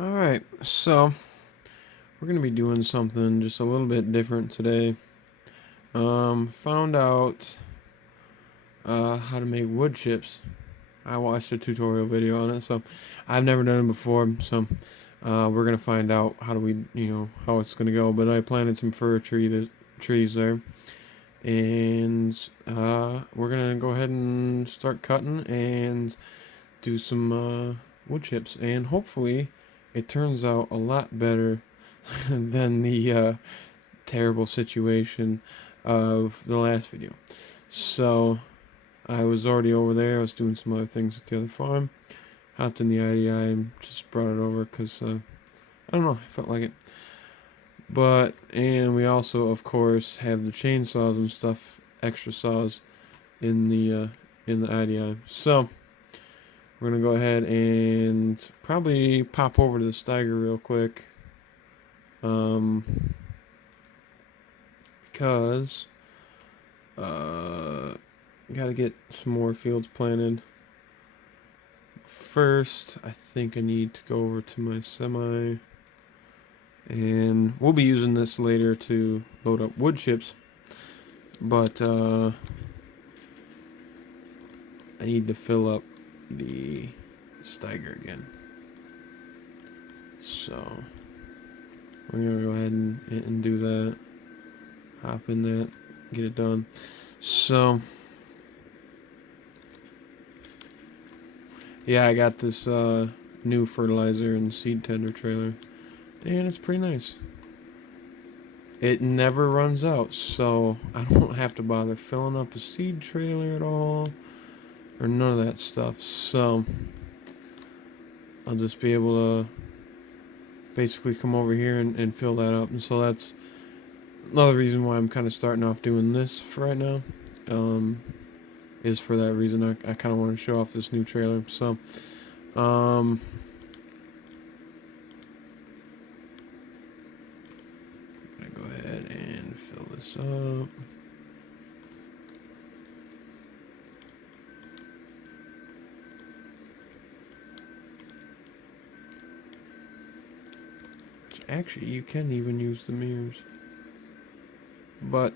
Alright, so we're going to be doing something just a little bit different today. Found out how to make wood chips. I watched a tutorial video on it, so I've never done it before, so we're going to find out how do we, how it's going to go. But I planted some trees there, and we're going to go ahead and start cutting and do some wood chips, and hopefully it turns out a lot better than the terrible situation of the last video. So I was already over there. I was doing some other things at the other farm. Hopped in the IDI and just brought it over because I don't know, I felt like it. And we also, of course, have the chainsaws and stuff, extra saws in the IDI. So we're gonna go ahead and probably pop over to the Steiger real quick. Um, because gotta get some more fields planted. First, I think I need to go over to my semi, and we'll be using this later to load up wood chips. But I need to fill up the Steiger again. So we're gonna go ahead and do that. Hop in that, get it done. So yeah, I got this new fertilizer and seed tender trailer, and it's pretty nice. It never runs out, so I don't have to bother filling up a seed trailer at all, or none of that stuff. So I'll just be able to basically come over here and fill that up. And so that's another reason why I'm kind of starting off doing this for right now. Is for that reason. I kind of want to show off this new trailer. So, um, I go ahead and fill this up. Actually, you can even use the mirrors, but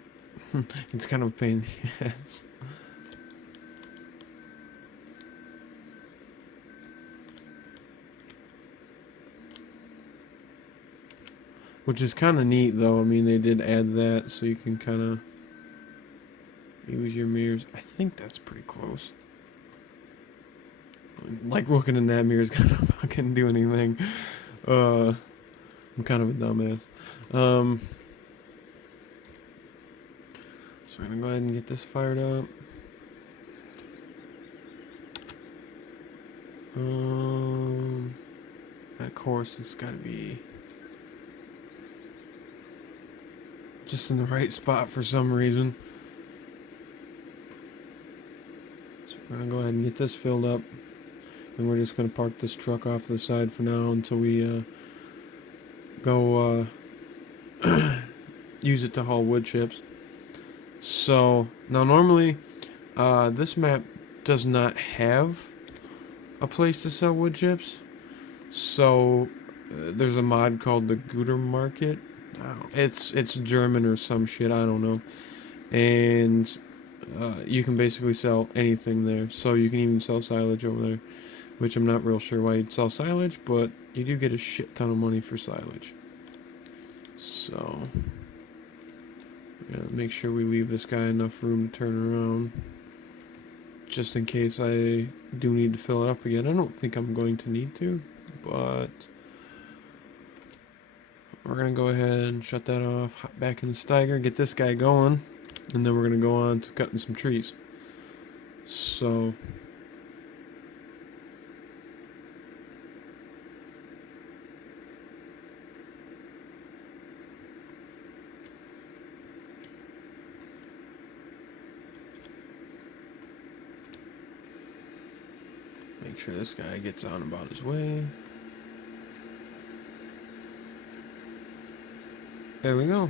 it's kind of a pain in the ass. Which is kind of neat, though. I mean, they did add that so you can kind of use your mirrors. I think that's pretty close. Like, looking in that mirror is kind of fucking do anything. I'm kind of a dumbass. Um, so we're gonna go ahead and get this fired up. Um, of course, it's got to be just in the right spot for some reason. So we're gonna go ahead and get this filled up, and we're just gonna park this truck off to the side for now until we go use it to haul wood chips. So now normally, this map does not have a place to sell wood chips. So there's a mod called the Guter Market. It's German or some shit. I don't know. And you can basically sell anything there. So you can even sell silage over there, which I'm not real sure why you'd sell silage, but you do get a shit ton of money for silage. So yeah, make sure we leave this guy enough room to turn around, just in case I do need to fill it up again. I don't think I'm going to need to, but we're going to go ahead and shut that off, hop back in the Steiger, get this guy going, and then we're going to go on to cutting some trees. So make sure this guy gets on about his way. There we go.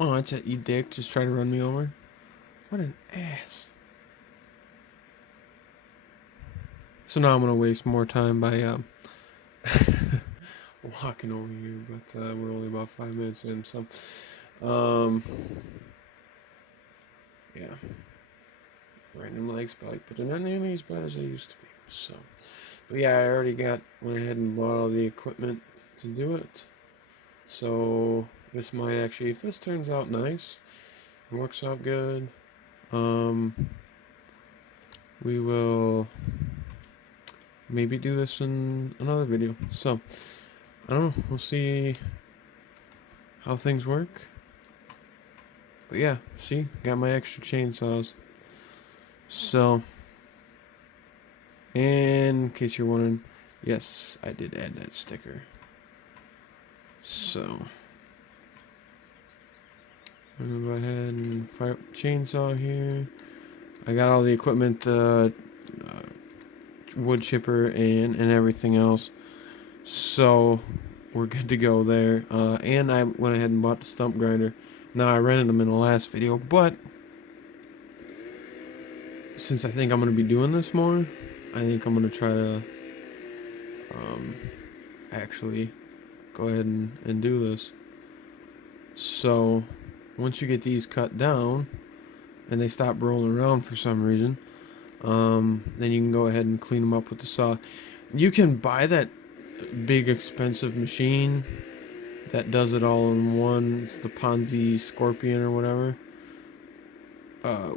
Oh, that's it, you dick. Just try to run me over. What an ass. So now I'm gonna waste more time by walking over here, but we're only about 5 minutes in, so um, yeah, random leg spike, but they're not nearly as bad as they used to be. So, but yeah, I already went ahead and bought all the equipment to do it. So this might actually, if this turns out nice, works out good, um, we will maybe do this in another video. So I don't know. We'll see how things work. But yeah, see, got my extra chainsaws. So, and in case you're wondering, yes, I did add that sticker. So, I'm gonna go ahead and fire up the chainsaw here. I got all the equipment, wood chipper and everything else. So, we're good to go there. And I went ahead and bought the stump grinder. Now, I rented them in the last video, but since I think I'm going to be doing this more, I think I'm going to try to actually go ahead and do this. So, once you get these cut down, and they stop rolling around for some reason, then you can go ahead and clean them up with the saw. You can buy that big expensive machine that does it all in one. It's the Ponzi Scorpion or whatever.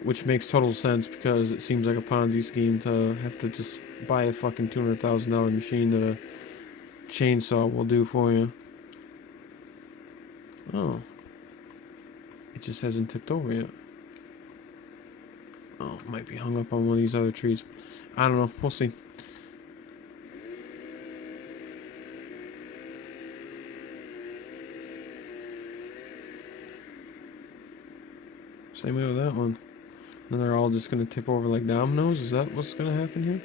Which makes total sense because it seems like a Ponzi scheme to have to just buy a fucking $200,000 machine that a chainsaw will do for you. Oh. It just hasn't tipped over yet. Oh, it might be hung up on one of these other trees. I don't know. We'll see. Same way with that one. Then they're all just going to tip over like dominoes? Is that what's going to happen here?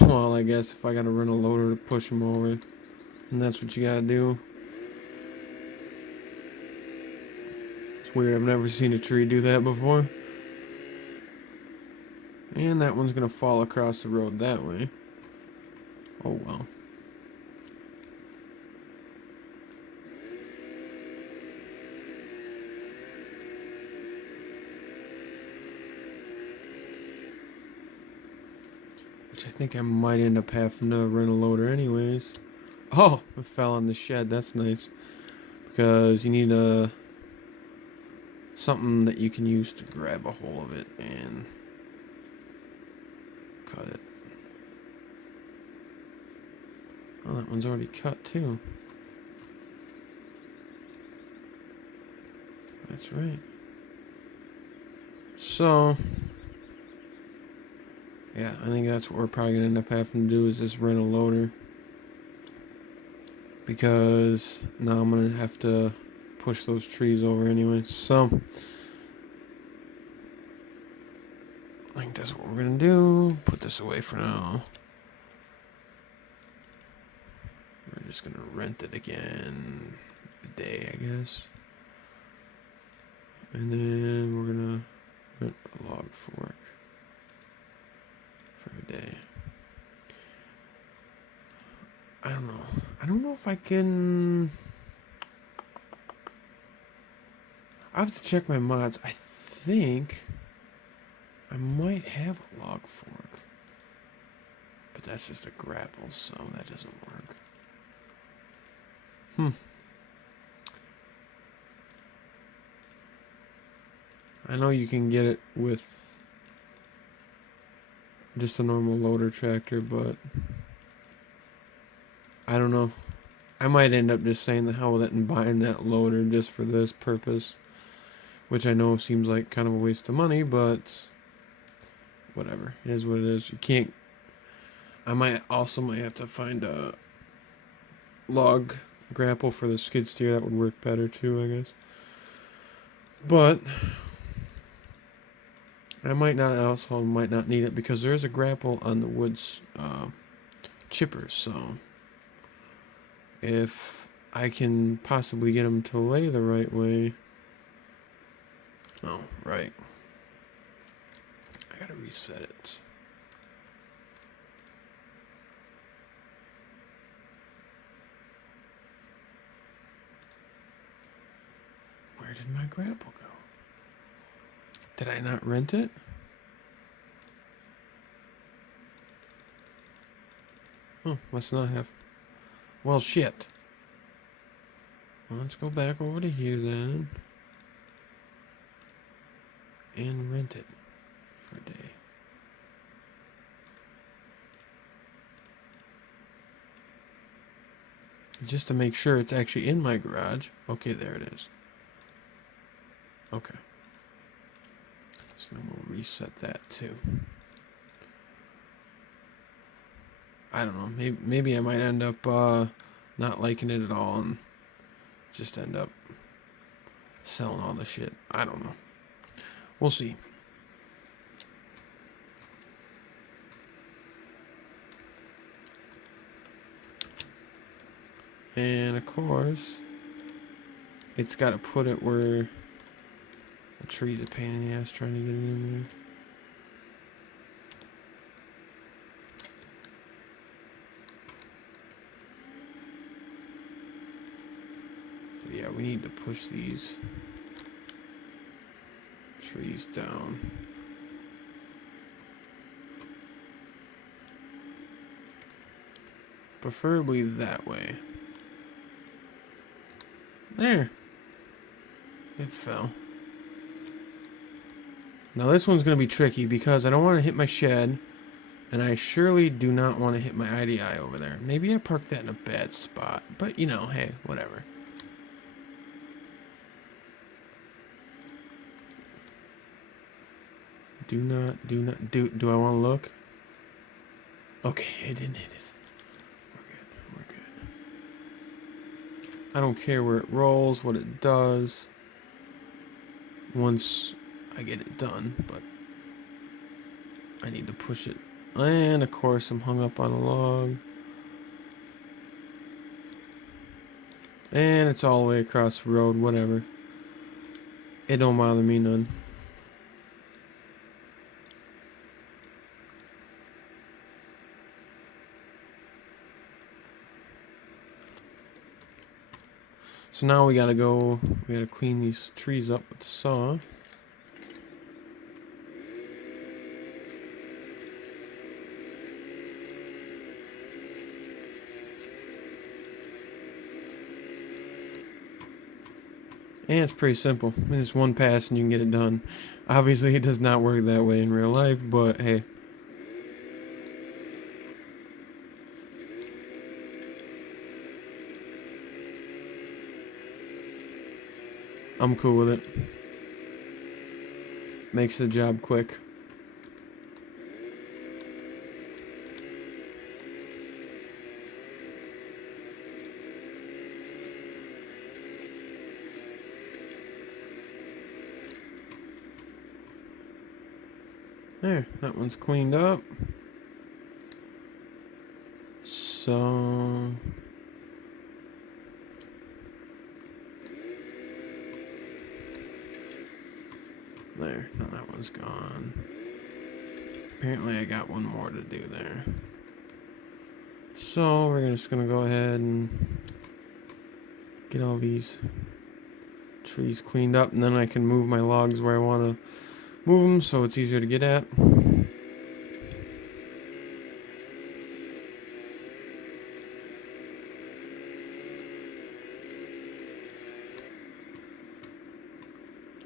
Well, I guess if I got to run a loader to push them over, and that's what you got to do. It's weird. I've never seen a tree do that before. And that one's going to fall across the road that way. Oh, well. Which I think I might end up having to rent a loader anyways. Oh, it fell on the shed. That's nice. Because you need something that you can use to grab a hold of it and cut it. Oh, that one's already cut too. That's right. So, yeah, I think that's what we're probably going to end up having to do is just rent a loader. Because now I'm going to have to push those trees over anyway. So, I think that's what we're going to do. Put this away for now. We're just going to rent it again a day, I guess. And then we're going to rent a log fork for a day. I don't know. I don't know if I can... I have to check my mods. I think I might have a log fork. But that's just a grapple, so that doesn't work. I know you can get it with just a normal loader tractor, but I don't know. I might end up just saying the hell with it and buying that loader just for this purpose. Which I know seems like kind of a waste of money, but whatever. It is what it is. You can't... I might have to find a log grapple for the skid steer. That would work better too, I guess. But I might not need it because there is a grapple on the woods chippers. So if I can possibly get them to lay the right way. Oh, right. I gotta reset it. Where did my grapple go? Did I not rent it? Oh, must not have. Well, shit. Well, let's go back over to here then. And rent it for a day. Just to make sure it's actually in my garage. Okay, there it is. Okay. So then we'll reset that too. I don't know. Maybe I might end up not liking it at all and just end up selling all the shit. I don't know. We'll see. And of course, it's got to put it where the tree's a pain in the ass trying to get it in there. Yeah, we need to push these trees down. Preferably that way. There. It fell. Now this one's going to be tricky because I don't want to hit my shed, and I surely do not want to hit my IDI over there. Maybe I parked that in a bad spot, but you know, hey, whatever. Do I want to look? Okay, it didn't hit it. We're good. I don't care where it rolls, what it does, once I get it done, but I need to push it. And of course I'm hung up on a log. And it's all the way across the road, whatever. It don't bother me none. So now we gotta clean these trees up with the saw. And it's pretty simple. It's one pass and you can get it done. Obviously it does not work that way in real life, but hey. I'm cool with it. Makes the job quick. There, that one's cleaned up. So there, now that one's gone. Apparently I got one more to do there. So we're just gonna go ahead and get all these trees cleaned up, and then I can move my logs where I want to move them so it's easier to get at.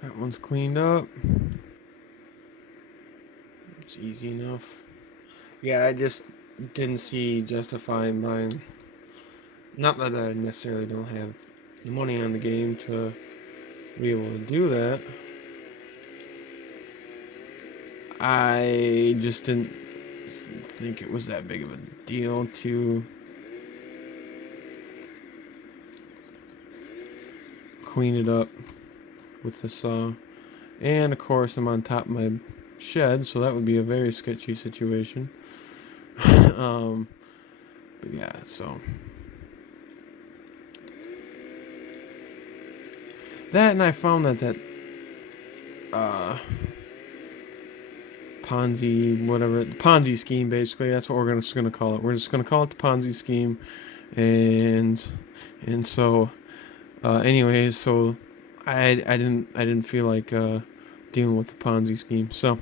That one's cleaned up. It's easy enough. Yeah, I just didn't see justifying buying. Not that I necessarily don't have the money on the game to be able to do that. I just didn't think it was that big of a deal to clean it up with the saw. And of course I'm on top of my shed, so that would be a very sketchy situation. But yeah, so That, and I found that uh, Ponzi scheme, basically. That's what we're just gonna call it. We're just gonna call it the Ponzi scheme, and so, anyways, so I didn't feel like dealing with the Ponzi scheme. So,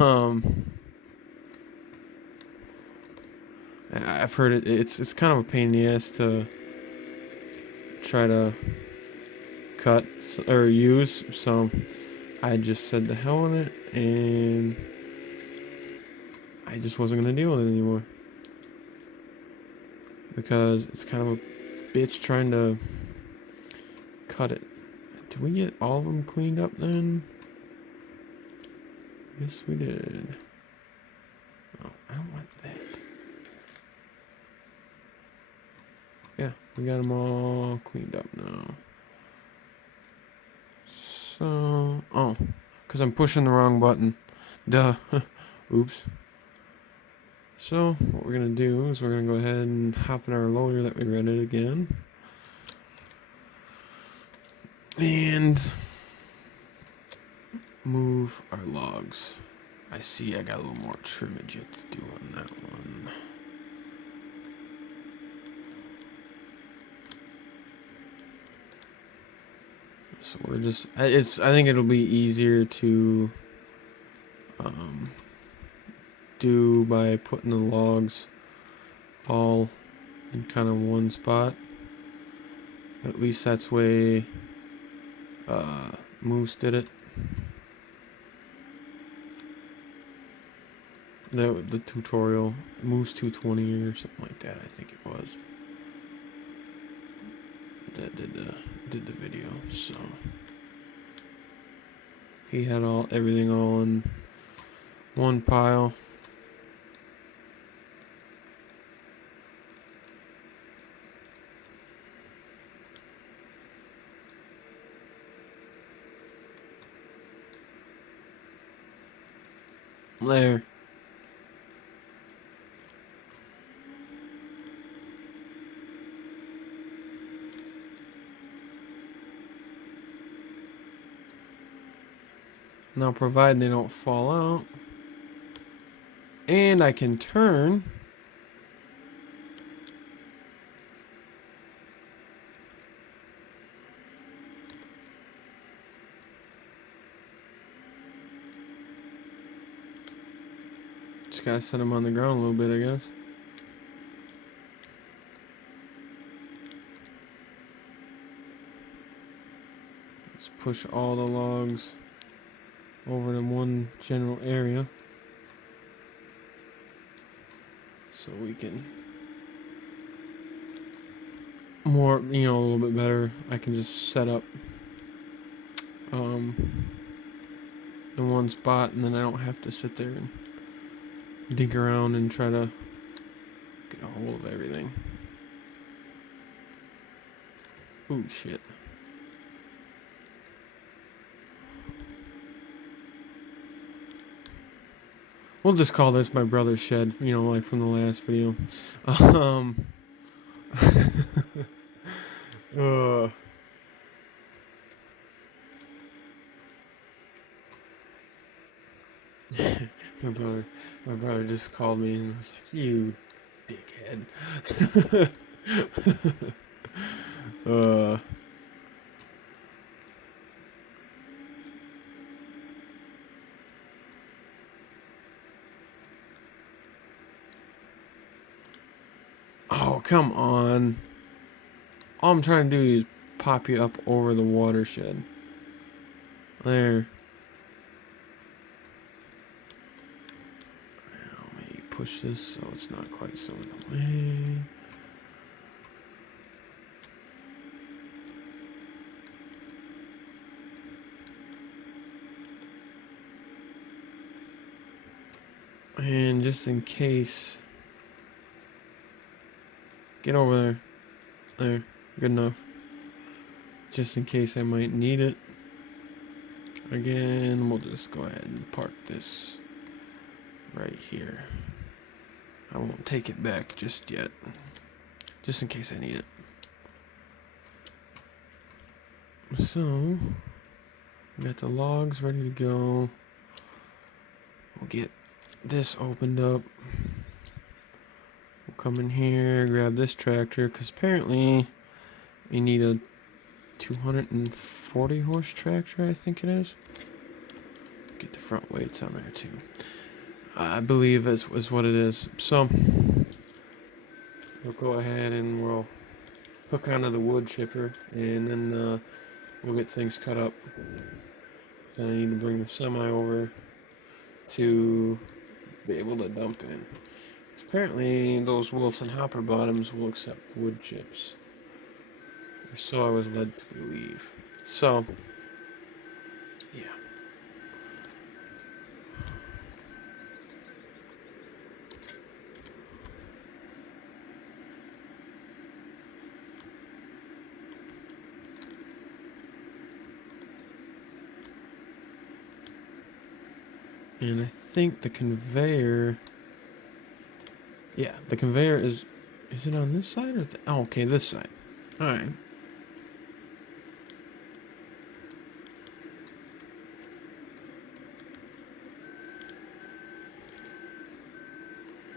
um, I've heard it's kind of a pain in the ass to try to cut or use. So I just said the hell with it, and I just wasn't gonna deal with it anymore because it's kind of a bitch trying to cut it. Did we get all of them cleaned up then? Yes, we did. Oh, I don't want that. Yeah, we got them all cleaned up now. So, oh, because I'm pushing the wrong button. Duh. Oops. So, what we're going to do is we're going to go ahead and hop in our loader that we rented again. And move our logs. I see I got a little more trimmage yet to do on that one. So we're just, I think it'll be easier to do by putting the logs all in kind of one spot. At least that's the way Moose did it. The tutorial, Moose 220 or something like that, I think it was. That did the video, so he had everything all in one pile. There. Now, provided they don't fall out, and I can turn. Just gotta set them on the ground a little bit, I guess. Let's push all the logs over to one general area so we can a little bit better. I can just set up in one spot, and then I don't have to sit there and dig around and try to get a hold of everything. Ooh, shit. We'll just call this my brother's shed, like from the last video. My brother just called me and was like, "You dickhead." Oh, come on. All I'm trying to do is pop you up over the watershed. There. Now, maybe push this so it's not quite so in the way. And just in case, get over there. There, good enough. Just in case I might need it. Again, we'll just go ahead and park this right here. I won't take it back just yet. Just in case I need it. So, we got the logs ready to go. We'll get this opened up. We'll come in here, grab this tractor, because apparently you need a 240 horse tractor, I think it is. Get the front weights on there too. I believe is what it is. So, we'll go ahead and we'll hook onto the wood chipper, and then we'll get things cut up. Then I need to bring the semi over to be able to dump in. Apparently, those Wilson hopper bottoms will accept wood chips. Or so I was led to believe. So, yeah. And I think the conveyor... Yeah, the conveyor is... Is it on this side or... Oh, okay, this side. Alright.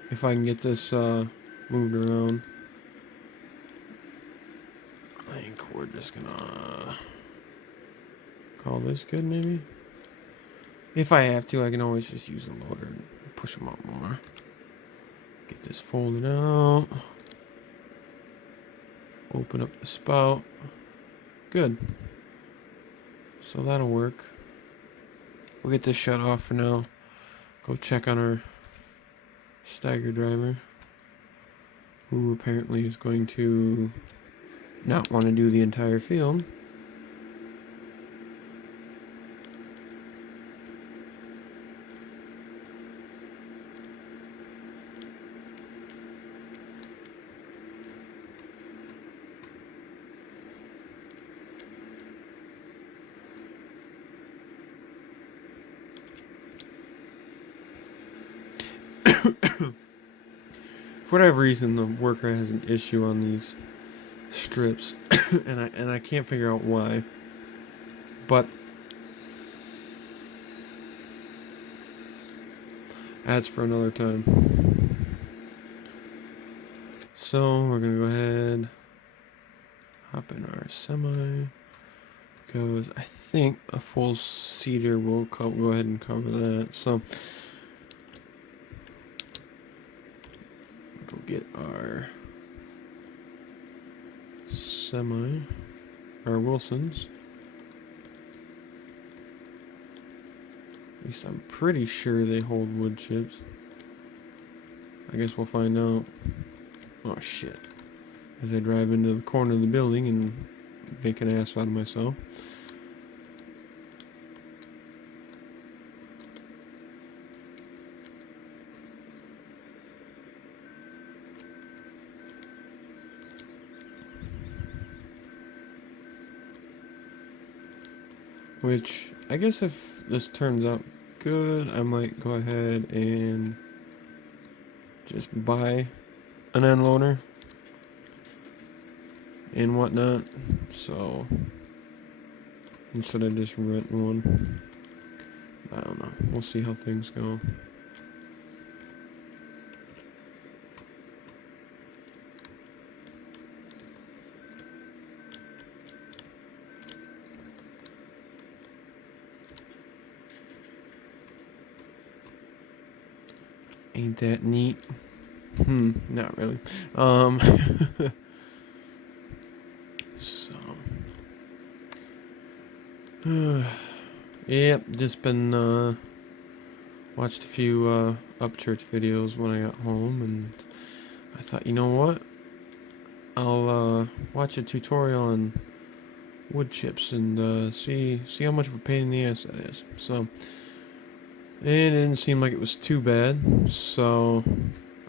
If I can get this moved around. I think we're just gonna... Call this good, maybe? If I have to, I can always just use a loader and push them up more. Get this folded out. Open up the spout. Good. So that'll work. We'll get this shut off for now. Go check on our stagger driver, who apparently is going to not want to do the entire field. For whatever reason, the worker has an issue on these strips, and I can't figure out why. But that's for another time. So we're gonna go ahead, hop in our semi, because I think a full seeder will go ahead and cover that. So go get our semi, our Wilsons. At least I'm pretty sure they hold wood chips. I guess we'll find out. Oh shit. As I drive into the corner of the building and make an ass out of myself. Which, I guess if this turns out good, I might go ahead and just buy an end loader and whatnot. So, instead of just renting one. I don't know. We'll see how things go. Ain't that neat? Not really. So. Yep, just been, watched a few, Upchurch videos when I got home, and I thought, you know what? I'll, watch a tutorial on wood chips and, see how much of a pain in the ass that is. So, it didn't seem like it was too bad, so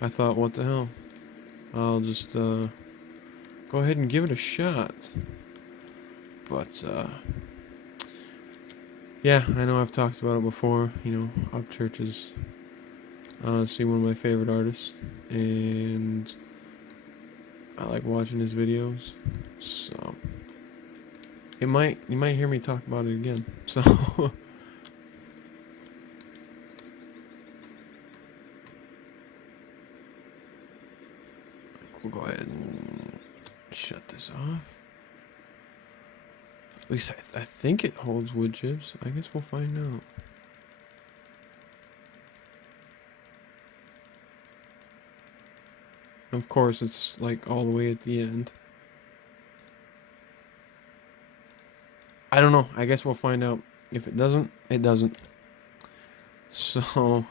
I thought, what the hell? I'll just go ahead and give it a shot. But yeah, I know I've talked about it before. You know, Upchurch is honestly one of my favorite artists, and I like watching his videos. So You might hear me talk about it again. So we'll go ahead and shut this off. At least I think it holds wood chips. I guess we'll find out. Of course, it's like all the way at the end. I don't know. I guess we'll find out. If it doesn't, it doesn't. So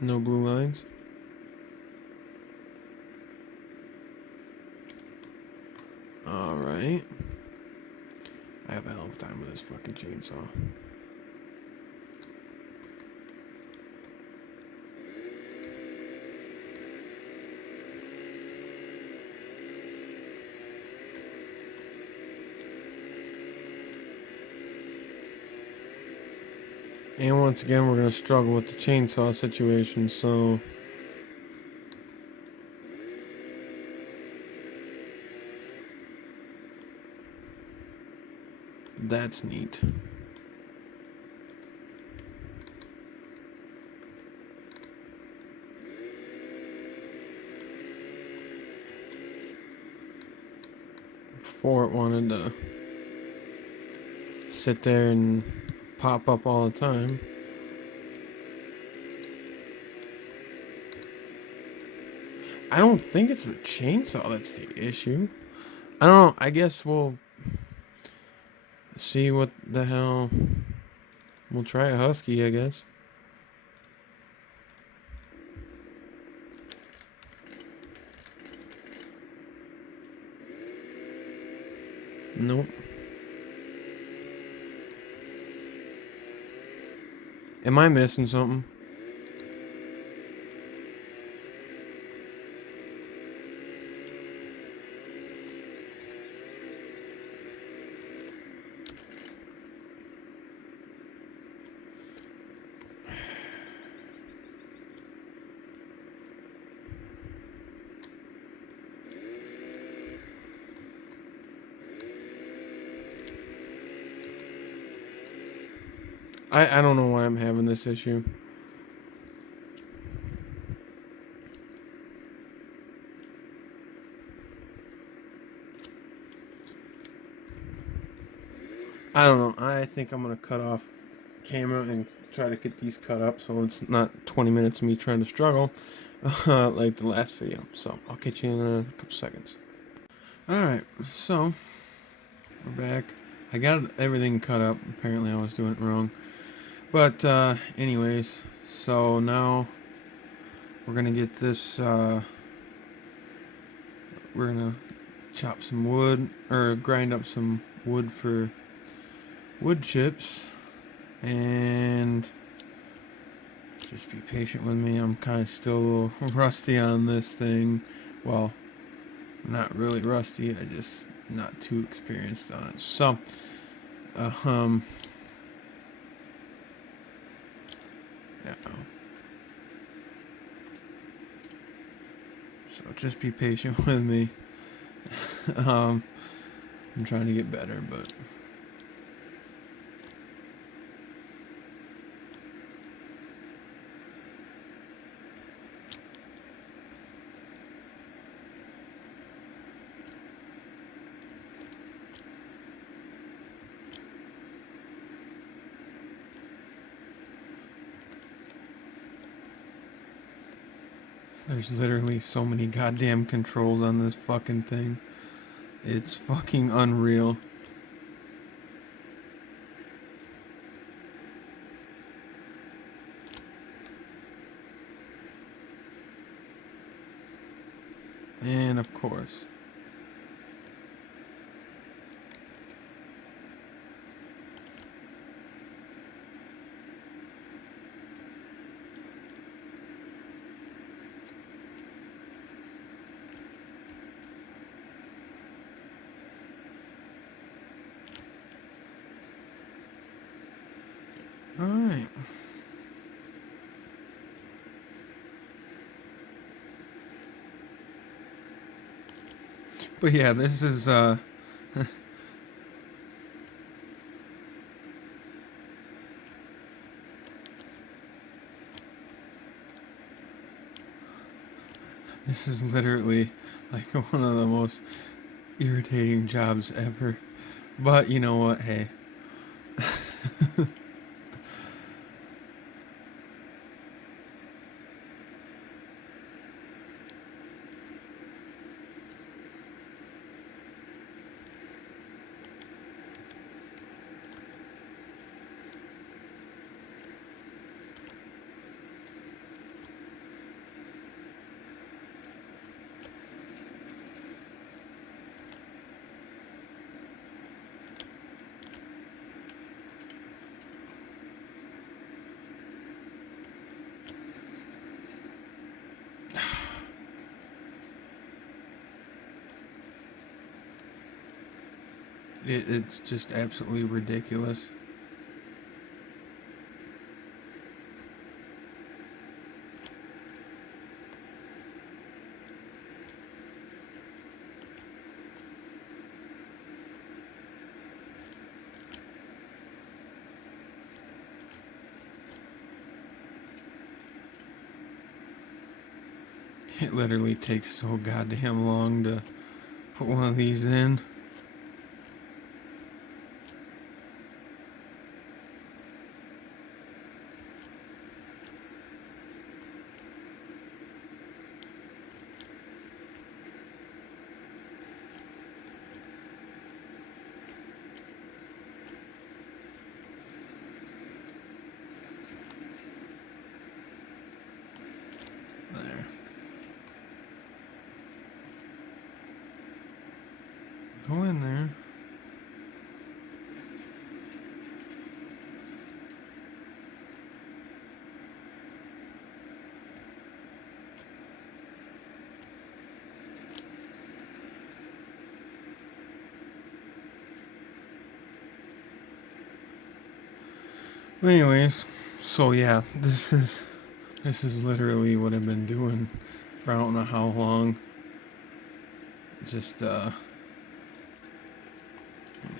no blue lines. Alright. I have a hell of a time with this fucking chainsaw. And once again, we're going to struggle with the chainsaw situation, so that's neat. Before it wanted to sit there and pop up all the time. I don't think it's the chainsaw that's the issue. I don't know. I guess we'll see what the hell. We'll try a husky, I guess. Nope. Am I missing something? I don't know why I'm having this issue. I don't know. I think I'm gonna cut off camera and try to get these cut up so it's not 20 minutes of me trying to struggle like the last video. So I'll catch you in a couple seconds. Alright, so we're back. I got everything cut up. Apparently I was doing it wrong. But anyways, so now we're gonna get this we're gonna chop some wood or grind up some wood for wood chips, and just be patient with me. I'm kind of still a little rusty on this thing. Well, not really rusty, I just not too experienced on it. So yeah. So just be patient with me. I'm trying to get better, but there's literally so many goddamn controls on this fucking thing. It's fucking unreal. And of course, Alright. But yeah, this is this is literally like one of the most irritating jobs ever. But you know what? Hey. It's just absolutely ridiculous. It literally takes so goddamn long to put one of these in. There. Go in there. Anyways, so yeah, this is literally what I've been doing for I don't know how long. Just make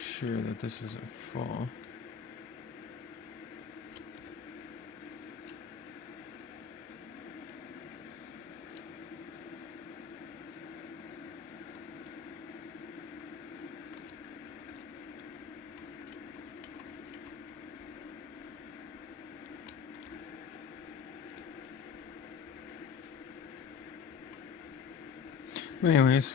sure that this isn't full. Anyways.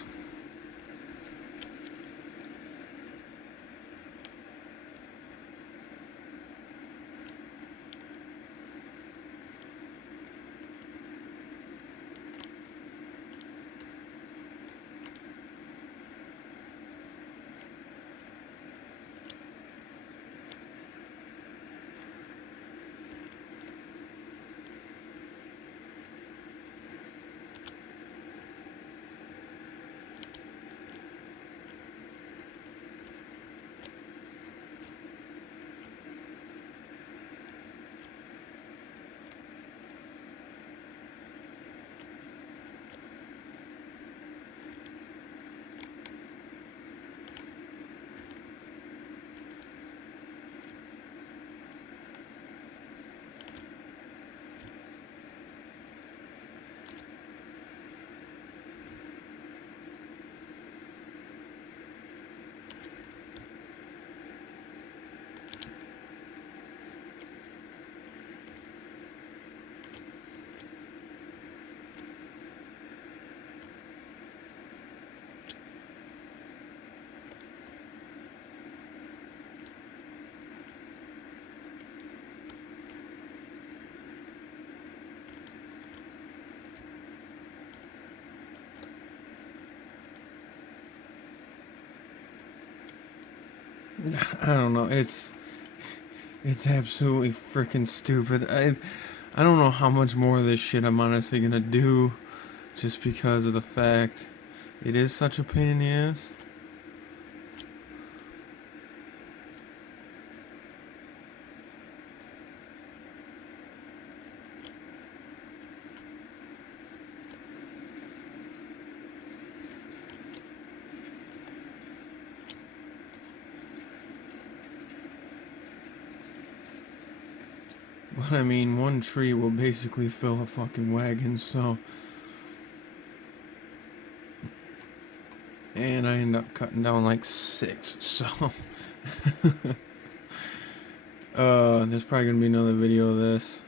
I don't know. It's absolutely freaking stupid. I don't know how much more of this shit I'm honestly gonna do, just because of the fact it is such a pain in the ass. But I mean, one tree will basically fill a fucking wagon, so. And I end up cutting down like 6, so. There's probably gonna be another video of this.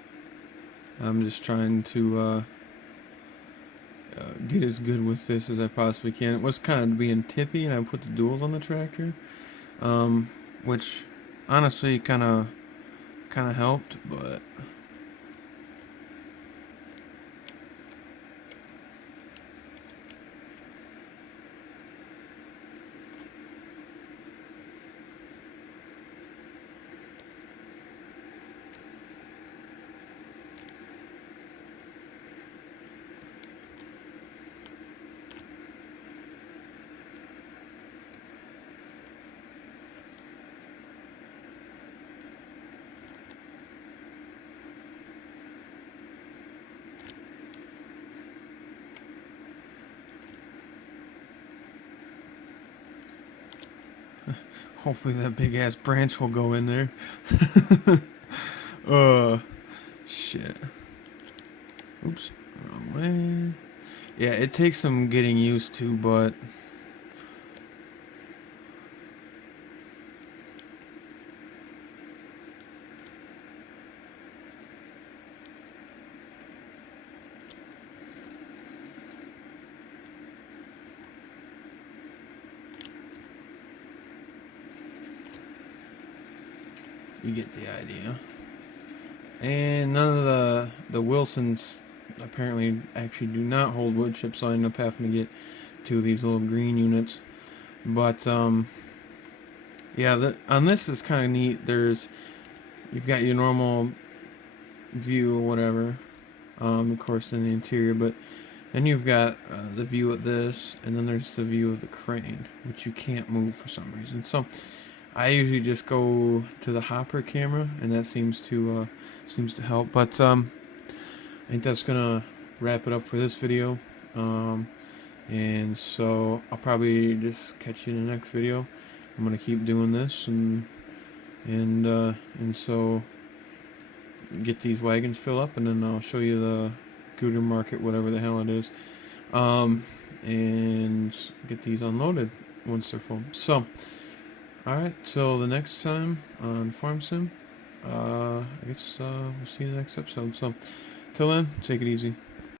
I'm just trying to get as good with this as I possibly can. It was kind of being tippy, and I put the duals on the tractor, which honestly kind of helped, but hopefully that big ass branch will go in there. uh, shit. Oops, wrong way. Yeah, it takes some getting used to, but you get the idea. And none of the Wilsons apparently actually do not hold wood chips, so I end up having to get 2 of these little green units. But yeah, on this is kind of neat. You've got your normal view or whatever, of course in the interior, but then you've got the view of this, and then there's the view of the crane, which you can't move for some reason. So I usually just go to the hopper camera, and that seems to help. But I think that's gonna wrap it up for this video. And so I'll probably just catch you in the next video. I'm gonna keep doing this, and so get these wagons filled up, and then I'll show you the Gooder Market, whatever the hell it is, and get these unloaded once they're full. So, alright, till the next time on Farm Sim, I guess we'll see you in the next episode. So, till then, take it easy.